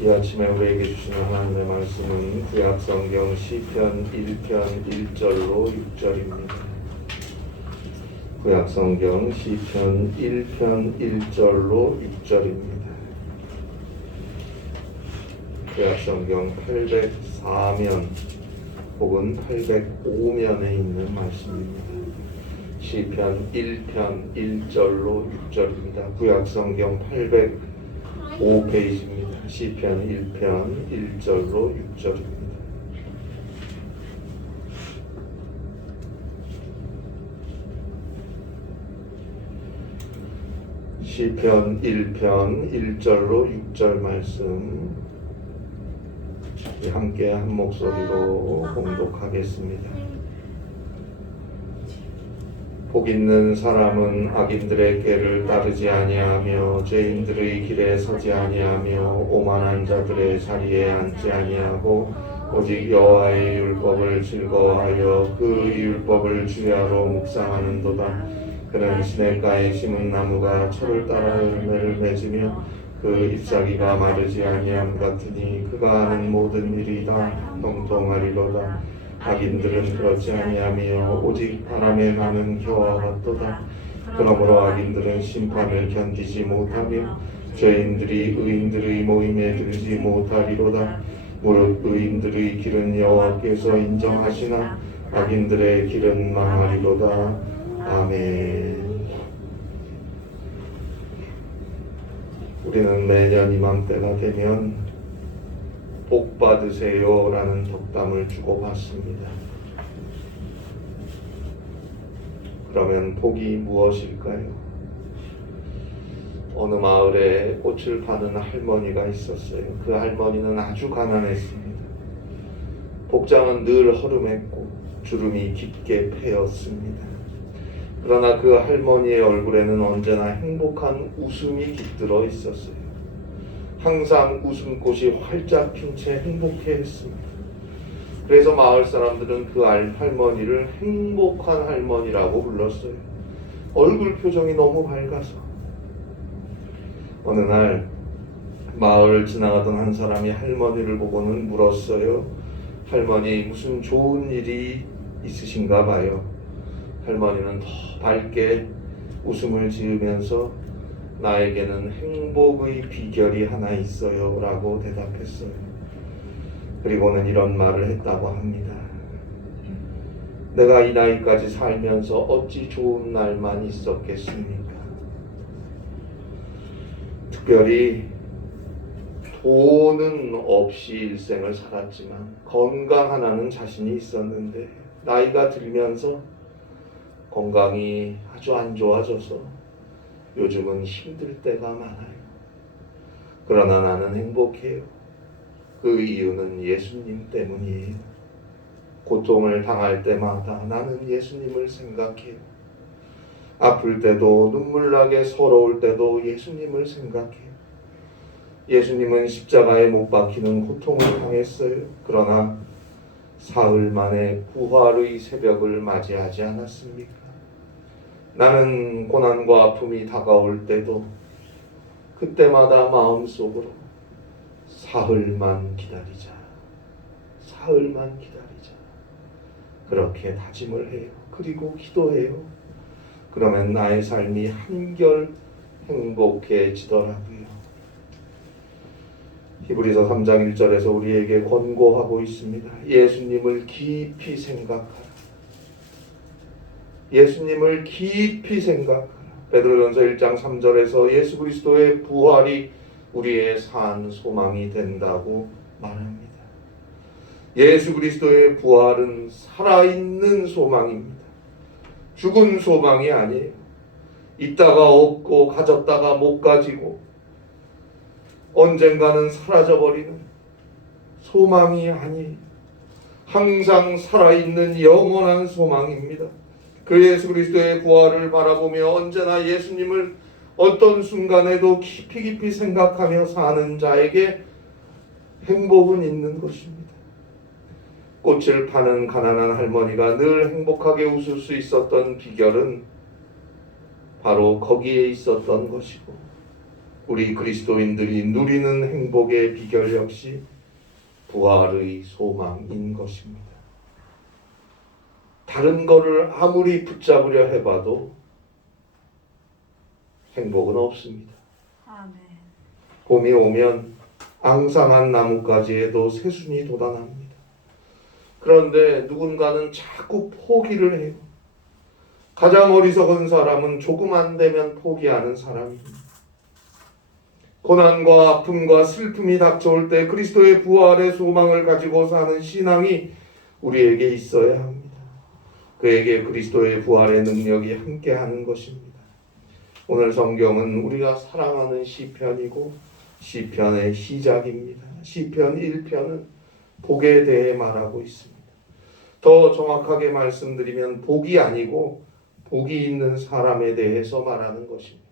이 아침에 우리에게 주시는 하나님의 말씀은 구약성경 시편 1편 1절로 6절입니다. 구약성경 시편 1편 1절로 6절입니다. 구약성경 804면 혹은 805면에 있는 말씀입니다. 시편 1편 1절로 6절입니다. 구약성경 805페이지입니다. 시편 1편 1절로 6절입니다. 시편 1편 1절로 6절 말씀 함께 한 목소리로 봉독하겠습니다. 복 있는 사람은 악인들의 꾀를 따르지 아니하며 죄인들의 길에 서지 아니하며 오만한 자들의 자리에 앉지 아니하고 오직 여호와의 율법을 즐거워하여 그 율법을 주야로 묵상하는도다. 그는 시냇가에 심은 나무가 철을 따라 열매를 맺으며 그 잎사귀가 마르지 아니함 같으니 그가 하는 모든 일이 다 형통하리로다. 악인들은 그렇지 아니하며 오직 바람에 나는 겨와 같도다. 그러므로 악인들은 심판을 견디지 못하며 죄인들이 의인들의 모임에 들지 못하리로다. 무릇 의인들의 길은 여호와께서 인정하시나 악인들의 길은 망하리로다. 아멘. 우리는 매년 이맘때가 되면 복 받으세요 라는 덕담을 주고받습니다. 그러면 복이 무엇일까요? 어느 마을에 꽃을 파는 할머니가 있었어요. 그 할머니는 아주 가난했습니다. 복장은 늘 허름했고 주름이 깊게 패였습니다. 그러나 그 할머니의 얼굴에는 언제나 행복한 웃음이 깃들어 있었어요. 항상 웃음꽃이 활짝 핀 채 행복해했습니다. 그래서 마을 사람들은 그 할머니를 행복한 할머니라고 불렀어요. 얼굴 표정이 너무 밝아서. 어느 날 마을을 지나가던 한 사람이 할머니를 보고는 물었어요. 할머니, 무슨 좋은 일이 있으신가 봐요. 할머니는 더 밝게 웃음을 지으면서 나에게는 행복의 비결이 하나 있어요 라고 대답했어요. 그리고는 이런 말을 했다고 합니다. 내가 이 나이까지 살면서 어찌 좋은 날만 있었겠습니까? 특별히 돈은 없이 일생을 살았지만 건강 하나는 자신이 있었는데 나이가 들면서 건강이 아주 안 좋아져서 요즘은 힘들 때가 많아요. 그러나 나는 행복해요. 그 이유는 예수님 때문이에요. 고통을 당할 때마다 나는 예수님을 생각해요. 아플 때도 눈물 나게 서러울 때도 예수님을 생각해요. 예수님은 십자가에 못 박히는 고통을 당했어요. 그러나 사흘 만에 부활의 새벽을 맞이하지 않았습니까? 나는 고난과 아픔이 다가올 때도 그때마다 마음속으로 사흘만 기다리자. 사흘만 기다리자. 그렇게 다짐을 해요. 그리고 기도해요. 그러면 나의 삶이 한결 행복해지더라고요. 히브리서 3장 1절에서 우리에게 권고하고 있습니다. 예수님을 깊이 생각하라. 예수님을 깊이 생각하라. 베드로전서 1장 3절에서 예수 그리스도의 부활이 우리의 산 소망이 된다고 말합니다. 예수 그리스도의 부활은 살아있는 소망입니다. 죽은 소망이 아니에요. 있다가 없고 가졌다가 못 가지고 언젠가는 사라져버리는 소망이 아니에요. 항상 살아있는 영원한 소망입니다. 그 예수 그리스도의 부활을 바라보며 언제나 예수님을 어떤 순간에도 깊이 생각하며 사는 자에게 행복은 있는 것입니다. 꽃을 파는 가난한 할머니가 늘 행복하게 웃을 수 있었던 비결은 바로 거기에 있었던 것이고 우리 그리스도인들이 누리는 행복의 비결 역시 부활의 소망인 것입니다. 다른 거를 아무리 붙잡으려 해봐도 행복은 없습니다. 아멘. 봄이 오면 앙상한 나뭇가지에도 새순이 돋아납니다. 그런데 누군가는 자꾸 포기를 해요. 가장 어리석은 사람은 조금 안 되면 포기하는 사람입니다. 고난과 아픔과 슬픔이 닥쳐올 때 그리스도의 부활의 소망을 가지고 사는 신앙이 우리에게 있어야 합니다. 그에게 그리스도의 부활의 능력이 함께하는 것입니다. 오늘 성경은 우리가 사랑하는 시편이고 시편의 시작입니다. 시편 1편은 복에 대해 말하고 있습니다. 더 정확하게 말씀드리면 복이 아니고 복이 있는 사람에 대해서 말하는 것입니다.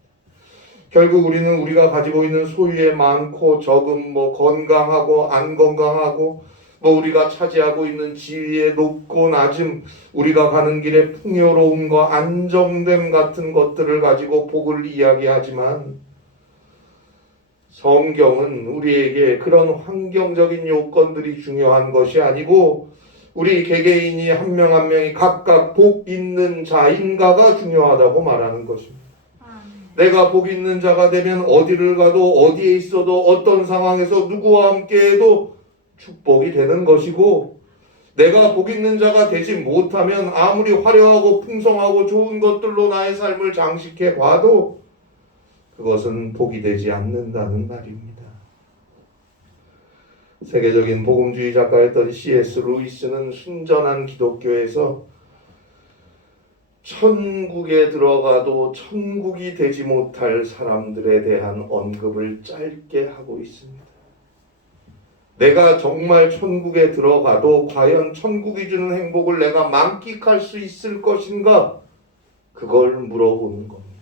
결국 우리는 우리가 가지고 있는 소유의 많고 적음, 건강하고 안 건강하고, 우리가 차지하고 있는 지위의 높고 낮음, 우리가 가는 길의 풍요로움과 안정됨 같은 것들을 가지고 복을 이야기하지만 성경은 우리에게 그런 환경적인 요건들이 중요한 것이 아니고 우리 개개인이 한 명 한 명이 각각 복 있는 자인가가 중요하다고 말하는 것입니다. 내가 복 있는 자가 되면 어디를 가도 어디에 있어도 어떤 상황에서 누구와 함께해도 축복이 되는 것이고, 내가 복 있는 자가 되지 못하면 아무리 화려하고 풍성하고 좋은 것들로 나의 삶을 장식해 봐도 그것은 복이 되지 않는다는 말입니다. 세계적인 복음주의 작가였던 C.S. 루이스는 순전한 기독교에서 천국에 들어가도 천국이 되지 못할 사람들에 대한 언급을 짧게 하고 있습니다. 내가 정말 천국에 들어가도 과연 천국이 주는 행복을 내가 만끽할 수 있을 것인가? 그걸 물어보는 겁니다.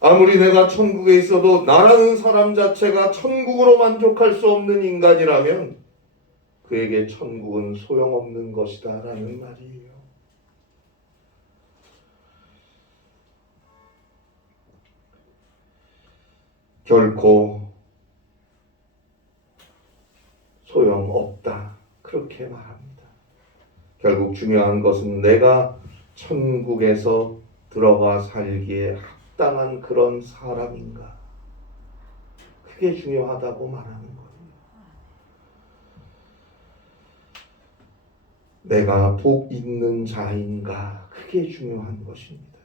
아무리 내가 천국에 있어도 나라는 사람 자체가 천국으로 만족할 수 없는 인간이라면 그에게 천국은 소용없는 것이다 라는 말이에요. 결코 소용없다 그렇게 말합니다. 결국 중요한 것은 내가 천국에서 들어가 살기에 합당한 그런 사람인가, 그게 중요하다고 말하는 거예요. 내가 복 있는 자인가, 그게 중요한 것입니다.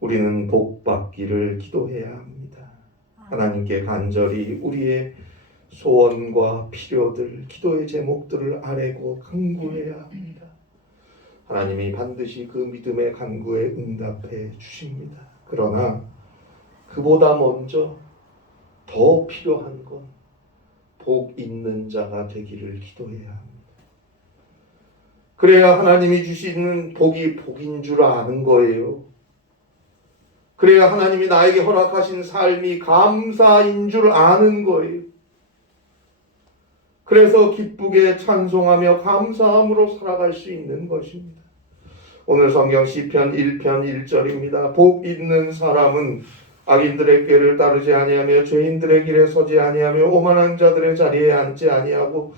우리는 복 받기를 기도해야 합니다. 하나님께 간절히 우리의 소원과 필요들, 기도의 제목들을 아뢰고 간구해야 합니다. 하나님이 반드시 그 믿음의 간구에 응답해 주십니다. 그러나 그보다 먼저 더 필요한 건 복 있는 자가 되기를 기도해야 합니다. 그래야 하나님이 주시는 복이 복인 줄 아는 거예요. 그래야 하나님이 나에게 허락하신 삶이 감사인 줄 아는 거예요. 그래서 기쁘게 찬송하며 감사함으로 살아갈 수 있는 것입니다. 오늘 성경 시편 1편 1절입니다. 복 있는 사람은 악인들의 꾀를 따르지 아니하며 죄인들의 길에 서지 아니하며 오만한 자들의 자리에 앉지 아니하고,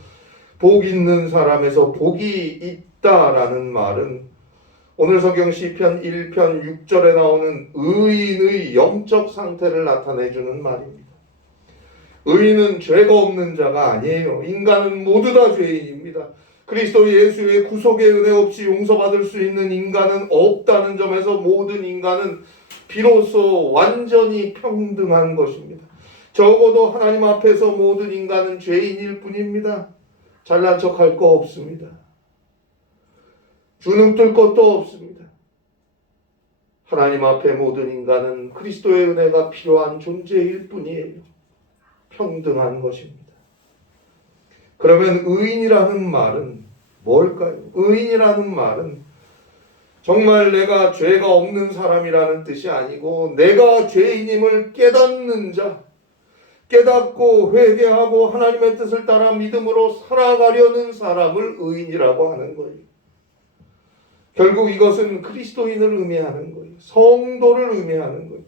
복 있는 사람에서 복이 있다라는 말은 오늘 성경 시편 1편 6절에 나오는 의인의 영적 상태를 나타내주는 말입니다. 의인은 죄가 없는 자가 아니에요. 인간은 모두 다 죄인입니다. 그리스도 예수의 구속의 은혜 없이 용서받을 수 있는 인간은 없다는 점에서 모든 인간은 비로소 완전히 평등한 것입니다. 적어도 하나님 앞에서 모든 인간은 죄인일 뿐입니다. 잘난 척할 거 없습니다. 주눅들 것도 없습니다. 하나님 앞에 모든 인간은 그리스도의 은혜가 필요한 존재일 뿐이에요. 평등한 것입니다. 그러면 의인이라는 말은 뭘까요? 의인이라는 말은 정말 내가 죄가 없는 사람이라는 뜻이 아니고 내가 죄인임을 깨닫는 자, 깨닫고 회개하고 하나님의 뜻을 따라 믿음으로 살아가려는 사람을 의인이라고 하는 거예요. 결국 이것은 그리스도인을 의미하는 거예요. 성도를 의미하는 거예요.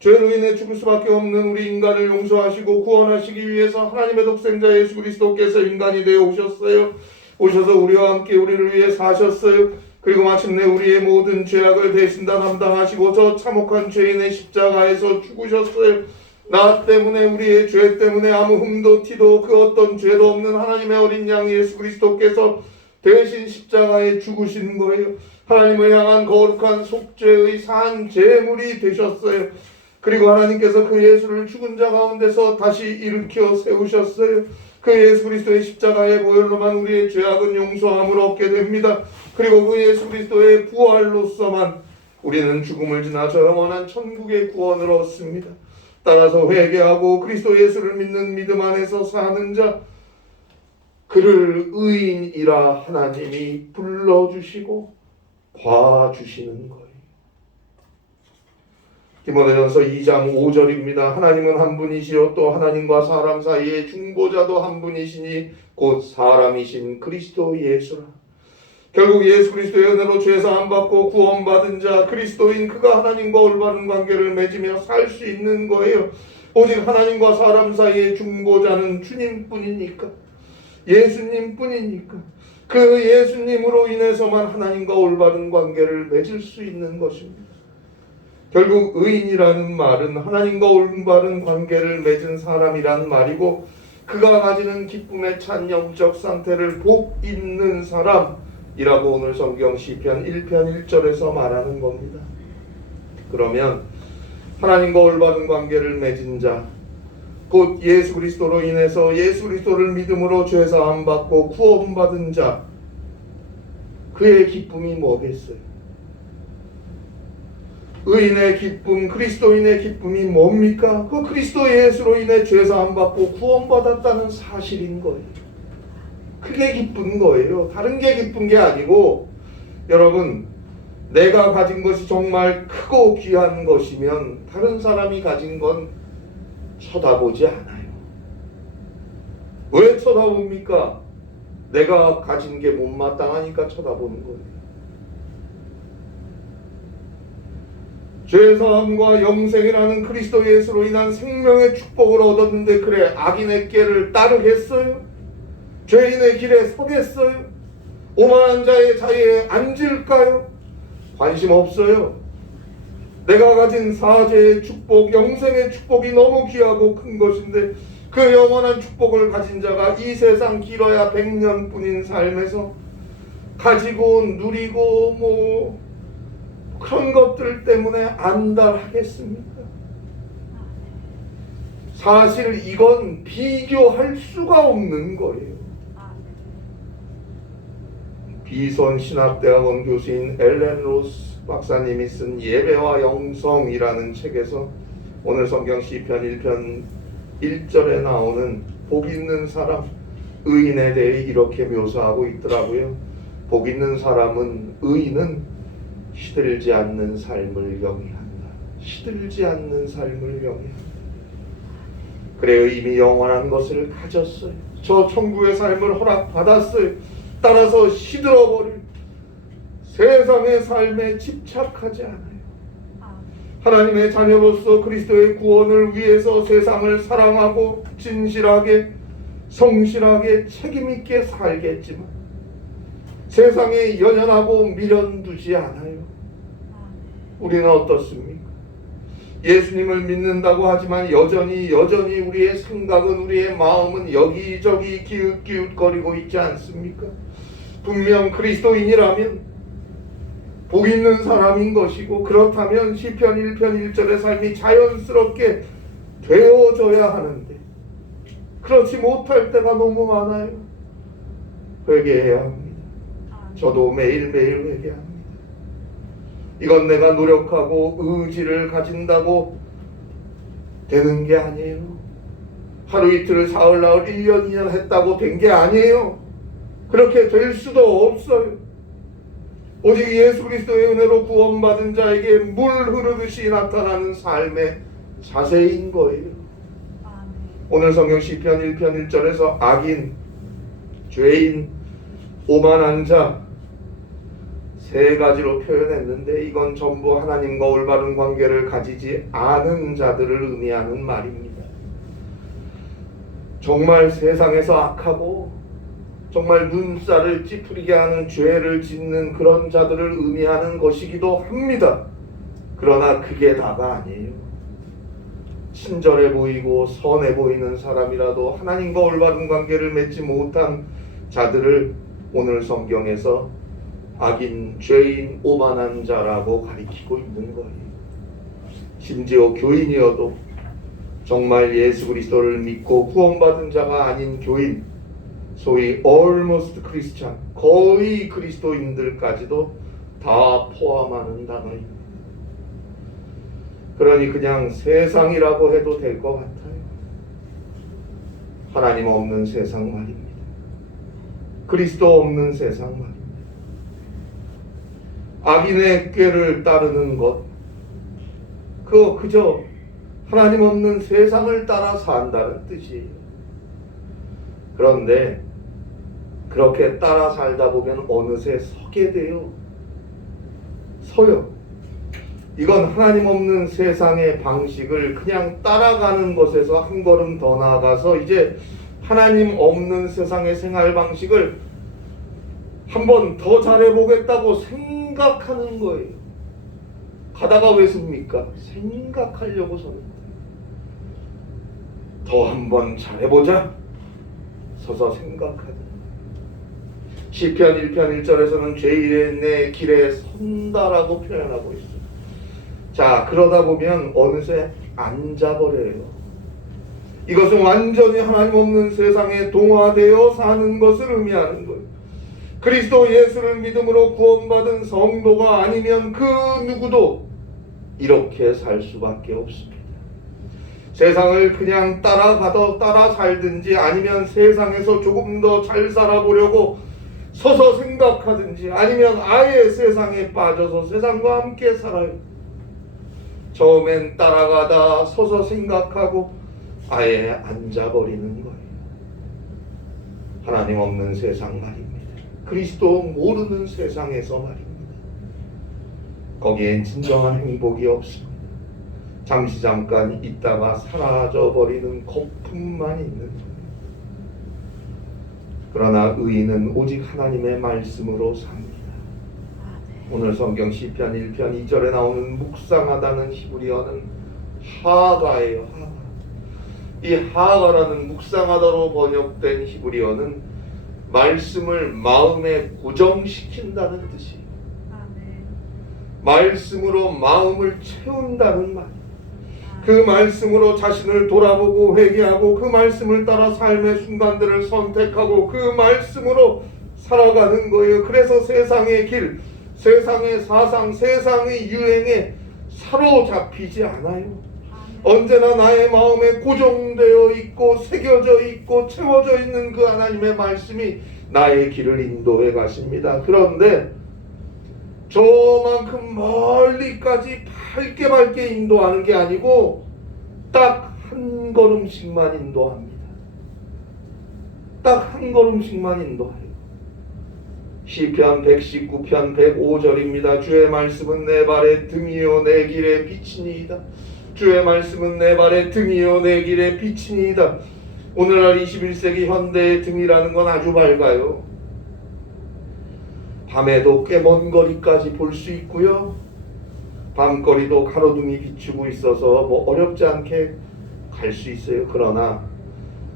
죄로 인해 죽을 수밖에 없는 우리 인간을 용서하시고 구원하시기 위해서 하나님의 독생자 예수 그리스도께서 인간이 되어 오셨어요. 오셔서 우리와 함께 우리를 위해 사셨어요. 그리고 마침내 우리의 모든 죄악을 대신 다 담당하시고 저 참혹한 죄인의 십자가에서 죽으셨어요. 나 때문에, 우리의 죄 때문에 아무 흠도 티도 그 어떤 죄도 없는 하나님의 어린 양 예수 그리스도께서 대신 십자가에 죽으신 거예요. 하나님을 향한 거룩한 속죄의 산 제물이 되셨어요. 그리고 하나님께서 그 예수를 죽은 자 가운데서 다시 일으켜 세우셨어요. 그 예수 그리스도의 십자가의 보혈로만 우리의 죄악은 용서함을 얻게 됩니다. 그리고 그 예수 그리스도의 부활로서만 우리는 죽음을 지나 저 영원한 천국의 구원을 얻습니다. 따라서 회개하고 그리스도 예수를 믿는 믿음 안에서 사는 자, 그를 의인이라 하나님이 불러주시고 봐주시는 거예요. 디모데전서 2장 5절입니다. 하나님은 한 분이시요 또 하나님과 사람 사이의 중보자도 한 분이시니 곧 사람이신 그리스도 예수라. 결국 예수 그리스도의 은혜로 죄사함 받고 구원받은 자, 그리스도인 그가 하나님과 올바른 관계를 맺으며 살 수 있는 거예요. 오직 하나님과 사람 사이의 중보자는 주님뿐이니까, 예수님뿐이니까, 그 예수님으로 인해서만 하나님과 올바른 관계를 맺을 수 있는 것입니다. 결국 의인이라는 말은 하나님과 올바른 관계를 맺은 사람이란 말이고, 그가 가지는 기쁨에 찬 영적 상태를 복 있는 사람이라고 오늘 성경 시편 1편 1절에서 말하는 겁니다. 그러면 하나님과 올바른 관계를 맺은 자, 곧 예수 그리스도로 인해서 예수 그리스도를 믿음으로 죄사함 받고 구원받은 자, 그의 기쁨이 뭐겠어요? 의인의 기쁨, 그리스도인의 기쁨이 뭡니까? 그 그리스도 예수로 인해 죄사함 받고 구원받았다는 사실인 거예요. 그게 기쁜 거예요. 다른 게 기쁜 게 아니고, 여러분, 내가 가진 것이 정말 크고 귀한 것이면 다른 사람이 가진 건 쳐다보지 않아요. 왜 쳐다봅니까? 내가 가진 게 못마땅하니까 쳐다보는 거예요. 죄사함과 영생이라는 그리스도 예수로 인한 생명의 축복을 얻었는데, 그래 악인의 길을 따르겠어요? 죄인의 길에 서겠어요? 오만한 자의 자리에 앉을까요? 관심 없어요. 내가 가진 사죄의 축복, 영생의 축복이 너무 귀하고 큰 것인데, 그 영원한 축복을 가진 자가 이 세상 길어야 100년뿐인 삶에서 가지고 누리고 그런 것들 때문에 안달하겠습니까? 사실 이건 비교할 수가 없는 거예요. 비손 신학대학원 교수인 엘렌 로스 박사님이 쓴 예배와 영성이라는 책에서 오늘 성경 시편 1편 1절에 나오는 복 있는 사람, 의인에 대해 이렇게 묘사하고 있더라고요. 복 있는 사람은, 의인은 시들지 않는 삶을 영위한다. 시들지 않는 삶을 영위한다. 그래요, 이미 영원한 것을 가졌어요. 저 천국의 삶을 허락받았어요. 따라서 시들어버릴 세상의 삶에 집착하지 않아요. 하나님의 자녀로서 그리스도의 구원을 위해서 세상을 사랑하고 진실하게, 성실하게, 책임있게 살겠지만 세상에 연연하고 미련두지 않아요. 우리는 어떻습니까? 예수님을 믿는다고 하지만 여전히 우리의 생각은, 우리의 마음은 여기저기 기웃기웃거리고 있지 않습니까? 분명 그리스도인이라면 복 있는 사람인 것이고, 그렇다면 시편 1편 1절의 삶이 자연스럽게 되어져야 하는데 그렇지 못할 때가 너무 많아요. 회개해야 합니다. 저도 매일매일 회개합니다. 이건 내가 노력하고 의지를 가진다고 되는 게 아니에요. 하루 이틀 사흘 나흘 1년 2년 했다고 된 게 아니에요. 그렇게 될 수도 없어요. 오직 예수 그리스도의 은혜로 구원받은 자에게 물 흐르듯이 나타나는 삶의 자세인 거예요. 오늘 성경 시편 1편 1절에서 악인, 죄인, 오만한 자, 세 가지로 표현했는데 이건 전부 하나님과 올바른 관계를 가지지 않은 자들을 의미하는 말입니다. 정말 세상에서 악하고 정말 눈살을 찌푸리게 하는 죄를 짓는 그런 자들을 의미하는 것이기도 합니다. 그러나 그게 다가 아니에요. 친절해 보이고 선해 보이는 사람이라도 하나님과 올바른 관계를 맺지 못한 자들을 오늘 성경에서 악인, 죄인, 오만한 자라고 가리키고 있는 거예요. 심지어 교인이어도 정말 예수 그리스도를 믿고 구원받은 자가 아닌 교인, 소위 almost Christian, 거의 그리스도인들까지도 다 포함하는 단어입니다. 그러니 그냥 세상이라고 해도 될 것 같아요. 하나님 없는 세상 말입니다. 그리스도 없는 세상 말입니다. 악인의 꾀를 따르는 것, 그거 그저 하나님 없는 세상을 따라 산다는 뜻이에요. 그런데 그렇게 따라 살다 보면 어느새 서게 돼요. 서요. 이건 하나님 없는 세상의 방식을 그냥 따라가는 것에서 한 걸음 더 나아가서 이제 하나님 없는 세상의 생활 방식을 한 번 더 잘해보겠다고 생각하는 거예요. 가다가 왜 섭니까? 생각하려고 서는 거예요. 더 한 번 잘해보자. 서서 생각하는 거예요. 시편 1편 1절에서는 죄인의 내 길에 선다라고 표현하고 있어요. 자, 그러다 보면 어느새 앉아버려요. 이것은 완전히 하나님 없는 세상에 동화되어 사는 것을 의미하는 거예요. 그리스도 예수를 믿음으로 구원받은 성도가 아니면 그 누구도 이렇게 살 수밖에 없습니다. 세상을 그냥 따라 살든지 아니면 세상에서 조금 더 잘 살아보려고 서서 생각하든지 아니면 아예 세상에 빠져서 세상과 함께 살아요. 처음엔 따라가다 서서 생각하고 아예 앉아버리는 거예요. 하나님 없는 세상 말입니다. 그리스도 모르는 세상에서 말입니다. 거기엔 진정한 행복이 없습니다. 잠시 잠깐 있다가 사라져버리는 거품만 있는 거예요. 그러나 의인은 오직 하나님의 말씀으로 삽니다. 오늘 성경 시편 1편 2절에 나오는 묵상하다는 히브리어는 하가예요. 하가. 이 하가라는 묵상하다로 번역된 히브리어는 말씀을 마음에 고정시킨다는 뜻이에요. 말씀으로 마음을 채운다는 말. 그 말씀으로 자신을 돌아보고 회개하고 그 말씀을 따라 삶의 순간들을 선택하고 그 말씀으로 살아가는 거예요. 그래서 세상의 길, 세상의 사상, 세상의 유행에 사로잡히지 않아요. 언제나 나의 마음에 고정되어 있고 새겨져 있고 채워져 있는 그 하나님의 말씀이 나의 길을 인도해 가십니다. 그런데 저만큼 멀리까지 밝게 인도하는 게 아니고 딱 한 걸음씩만 인도합니다. 딱 한 걸음씩만 인도해요. 시편 119편 105절입니다. 주의 말씀은 내 발의 등이요 내 길의 빛이니이다. 주의 말씀은 내 발의 등이요 내 길의 빛이니이다. 오늘날 21세기 현대의 등이라는 건 아주 밝아요. 밤에도 꽤 먼 거리까지 볼 수 있고요. 밤거리도 가로등이 비추고 있어서 어렵지 않게 갈 수 있어요. 그러나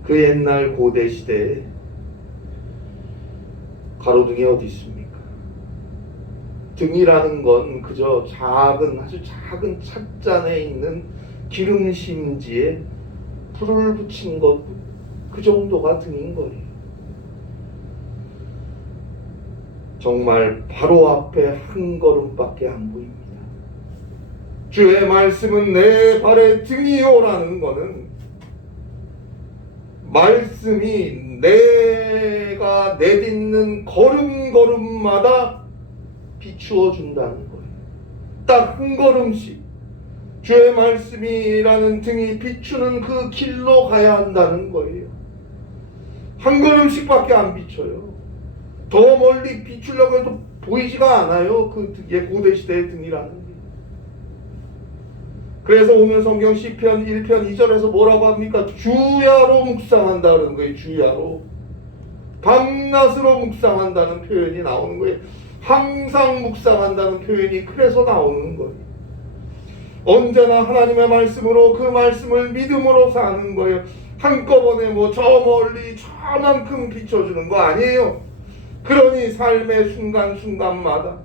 그 옛날 고대 시대에 가로등이 어디 있습니까? 등이라는 건 그저 아주 작은 찻잔에 있는 기름심지에 불을 붙인 것, 그 정도가 등인 거예요. 정말 바로 앞에 한 걸음밖에 안 보입니다. 주의 말씀은 내 발의 등이요라는 거는 말씀이 내가 내딛는 걸음걸음마다 비추어 준다는 거예요. 딱 한 걸음씩 주의 말씀이라는 등이 비추는 그 길로 가야 한다는 거예요. 한 걸음씩밖에 안 비춰요. 더 멀리 비추려고 해도 보이지가 않아요. 그 고대 시대의 등이라는 게. 그래서 오늘 성경 시편 1편 2절에서 뭐라고 합니까? 주야로 묵상한다는 거예요. 주야로. 밤낮으로 묵상한다는 표현이 나오는 거예요. 항상 묵상한다는 표현이 그래서 나오는 거예요. 언제나 하나님의 말씀으로 그 말씀을 믿음으로 사는 거예요. 한꺼번에 저 멀리 저만큼 비춰주는 거 아니에요. 그러니 삶의 순간순간마다,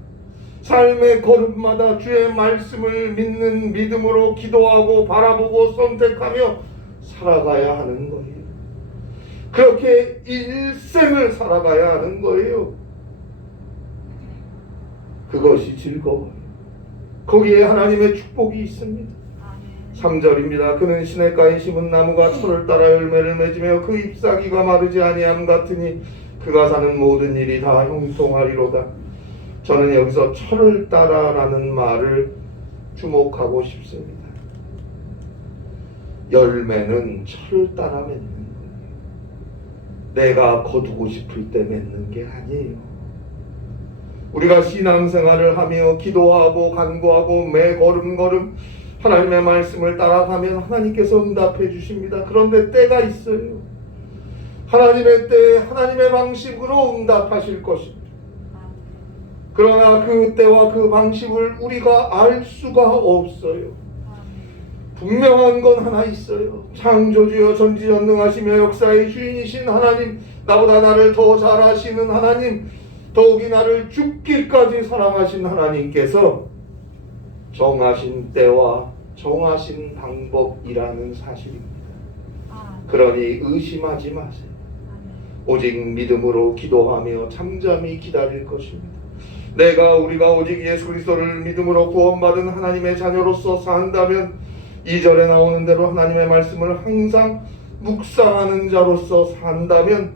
삶의 걸음마다 주의 말씀을 믿는 믿음으로 기도하고 바라보고 선택하며 살아가야 하는 거예요. 그렇게 일생을 살아가야 하는 거예요. 그것이 즐거워요. 거기에 하나님의 축복이 있습니다. 3절입니다. 그는 시냇가에 심은 나무가 철을 따라 열매를 맺으며 그 잎사귀가 마르지 아니함 같으니 그가 사는 모든 일이 다 형통하리로다. 저는 여기서 철을 따라라는 말을 주목하고 싶습니다. 열매는 철을 따라 맺는 거예요. 내가 거두고 싶을 때 맺는 게 아니에요. 우리가 신앙생활을 하며 기도하고 간구하고 매 걸음걸음 하나님의 말씀을 따라가면 하나님께서 응답해 주십니다. 그런데 때가 있어요. 하나님의 때에 하나님의 방식으로 응답하실 것입니다. 그러나 그 때와 그 방식을 우리가 알 수가 없어요. 분명한 건 하나 있어요. 창조주여 전지전능하시며 역사의 주인이신 하나님, 나보다 나를 더 잘 아시는 하나님, 더욱이 나를 죽기까지 사랑하신 하나님께서 정하신 때와 정하신 방법이라는 사실입니다. 그러니 의심하지 마세요. 오직 믿음으로 기도하며 잠잠히 기다릴 것입니다. 우리가 오직 예수 그리스도를 믿음으로 구원받은 하나님의 자녀로서 산다면 2절에 나오는 대로 하나님의 말씀을 항상 묵상하는 자로서 산다면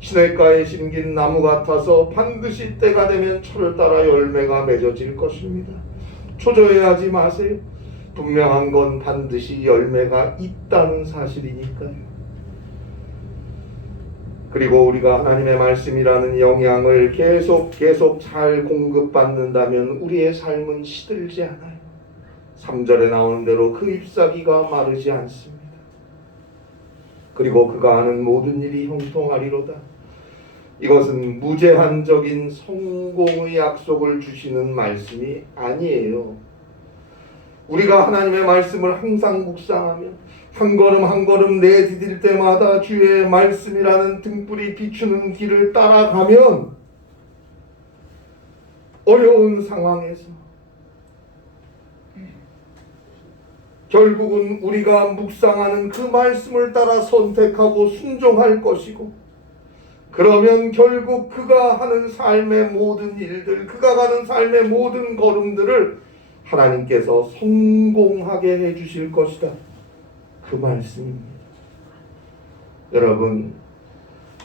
시냇가에 심긴 나무 같아서 반드시 때가 되면 철을 따라 열매가 맺어질 것입니다. 초조해하지 마세요. 분명한 건 반드시 열매가 있다는 사실이니까요. 그리고 우리가 하나님의 말씀이라는 영향을 계속 잘 공급받는다면 우리의 삶은 시들지 않아요. 3절에 나오는 대로 그 잎사귀가 마르지 않습니다. 그리고 그가 하는 모든 일이 형통하리로다. 이것은 무제한적인 성공의 약속을 주시는 말씀이 아니에요. 우리가 하나님의 말씀을 항상 묵상하며 한 걸음 한 걸음 내디딜 때마다 주의 말씀이라는 등불이 비추는 길을 따라가면 어려운 상황에서 결국은 우리가 묵상하는 그 말씀을 따라 선택하고 순종할 것이고, 그러면 결국 그가 하는 삶의 모든 일들, 그가 가는 삶의 모든 걸음들을 하나님께서 성공하게 해주실 것이다. 그 말씀입니다. 여러분,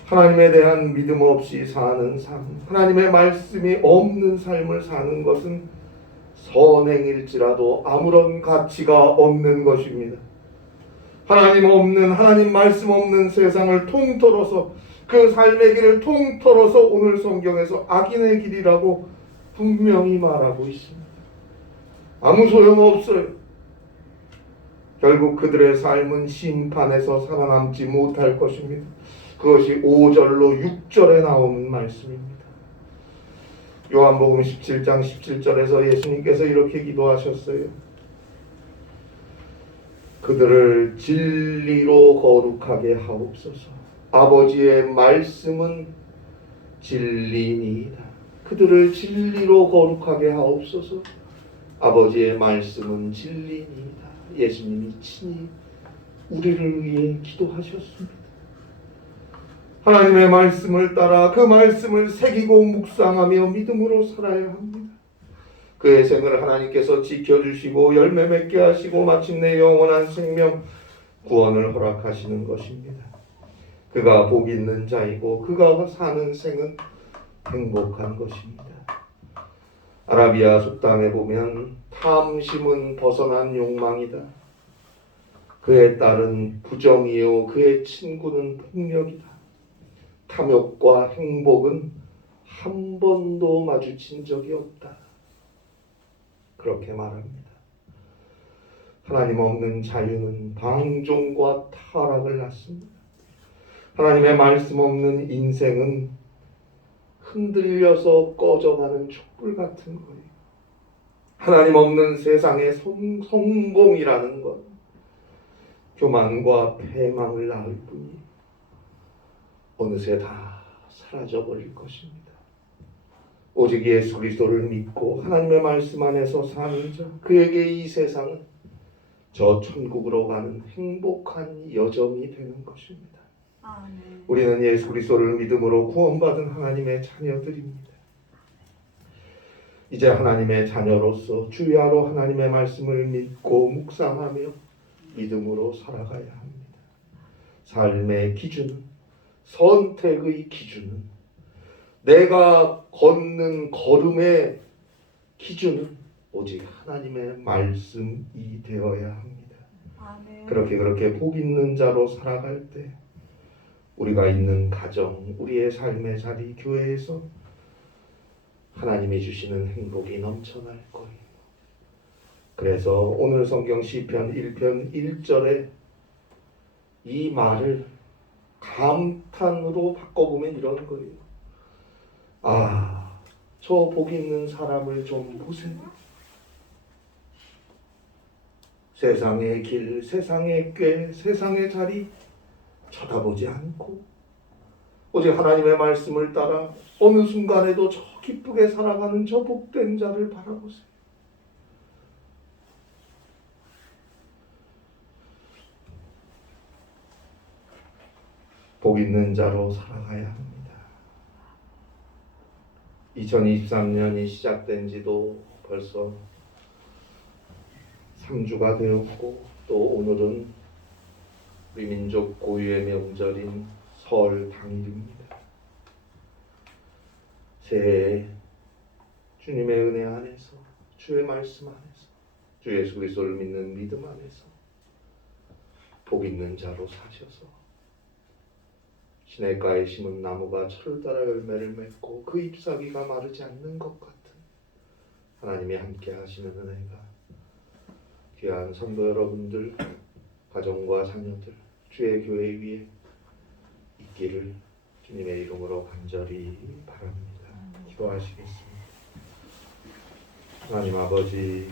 하나님에 대한 믿음 없이 사는 삶, 하나님의 말씀이 없는 삶을 사는 것은 선행일지라도 아무런 가치가 없는 것입니다. 하나님 말씀 없는 세상을 통틀어서, 그 삶의 길을 통틀어서 오늘 성경에서 악인의 길이라고 분명히 말하고 있습니다. 아무 소용없어요. 결국 그들의 삶은 심판에서 살아남지 못할 것입니다. 그것이 5절로 6절에 나오는 말씀입니다. 요한복음 17장 17절에서 예수님께서 이렇게 기도하셨어요. 그들을 진리로 거룩하게 하옵소서. 아버지의 말씀은 진리니이다. 그들을 진리로 거룩하게 하옵소서. 아버지의 말씀은 진리니이다. 예수님이 친히 우리를 위해 기도하셨습니다. 하나님의 말씀을 따라 그 말씀을 새기고 묵상하며 믿음으로 살아야 합니다. 그의 생을 하나님께서 지켜주시고 열매 맺게 하시고 마침내 영원한 생명, 구원을 허락하시는 것입니다. 그가 복 있는 자이고 그가 사는 생은 행복한 것입니다. 아라비아 속담에 보면 탐심은 벗어난 욕망이다. 그의 딸은 부정이요 그의 친구는 폭력이다. 탐욕과 행복은 한 번도 마주친 적이 없다. 그렇게 말합니다. 하나님 없는 자유는 방종과 타락을 낳습니다. 하나님의 말씀 없는 인생은 흔들려서 꺼져가는 촛불 같은 거예요. 하나님 없는 세상의 성공이라는 것, 교만과 패망을 낳을 뿐이 어느새 다 사라져버릴 것입니다. 오직 예수 그리스도를 믿고 하나님의 말씀 안에서 사는 자, 그에게 이 세상은 저 천국으로 가는 행복한 여정이 되는 것입니다. 아멘. 우리는 예수 그리스도를 믿음으로 구원받은 하나님의 자녀들입니다. 이제 하나님의 자녀로서 주야로 하나님의 말씀을 믿고 묵상하며 믿음으로 살아가야 합니다. 삶의 기준은, 선택의 기준은, 내가 걷는 걸음의 기준은 오직 하나님의 말씀이 되어야 합니다. 아멘. 그렇게 복 있는 자로 살아갈 때 우리가 있는 가정, 우리의 삶의 자리, 교회에서 하나님이 주시는 행복이 넘쳐날 거예요. 그래서 오늘 성경 시편 1편 1절에 이 말을 감탄으로 바꿔보면 이런 거예요. 아, 저 복 있는 사람을 좀 보세요. 세상의 길, 세상의 꾀, 세상의 자리 쳐다보지 않고 오직 하나님의 말씀을 따라 어느 순간에도 저 기쁘게 살아가는 저 복된 자를 바라보세요. 복 있는 자로 살아가야 합니다. 2023년이 시작된 지도 벌써 3주가 되었고 또 오늘은 우리 민족 고유의 명절인 설 당일입니다. 새해에 주님의 은혜 안에서, 주의 말씀 안에서, 주 예수 그리스도를 믿는 믿음 안에서 복 있는 자로 사셔서 시냇가에 심은 나무가 철을 따라 열매를 맺고 그 잎사귀가 마르지 않는 것 같은 하나님이 함께 하시는 은혜가 귀한 성도 여러분들, 가정과 자녀들, 주의 교회 위에 있기를 주님의 이름으로 간절히 바랍니다. 기도하시겠습니다. 하나님 아버지,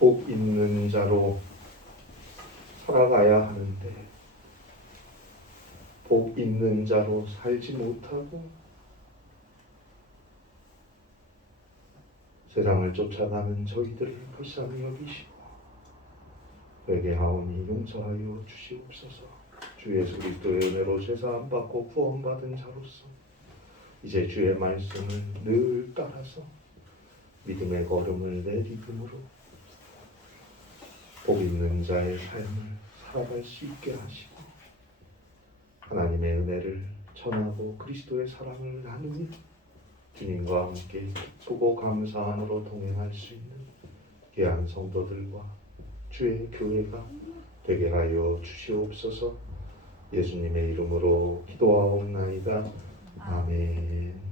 복 있는 자로 살아가야 하는데 복 있는 자로 살지 못하고 세상을 쫓아가는 저희들을 불쌍히 여기시고 회개하오니 용서하여 주시옵소서. 주 예수 그리스도의 은혜로 제사함 받고 구원받은 자로서 이제 주의 말씀을 늘 따라서 믿음의 걸음을 내딛음으로 복 있는 자의 삶을 살아갈 수 있게 하시고 하나님의 은혜를 전하고 그리스도의 사랑을 나누니 주님과 함께 기쁘고 감사함으로 동행할 수 있는 귀한 성도들과 주의 교회가 되게 하여 주시옵소서. 예수님의 이름으로 기도하옵나이다. 아멘.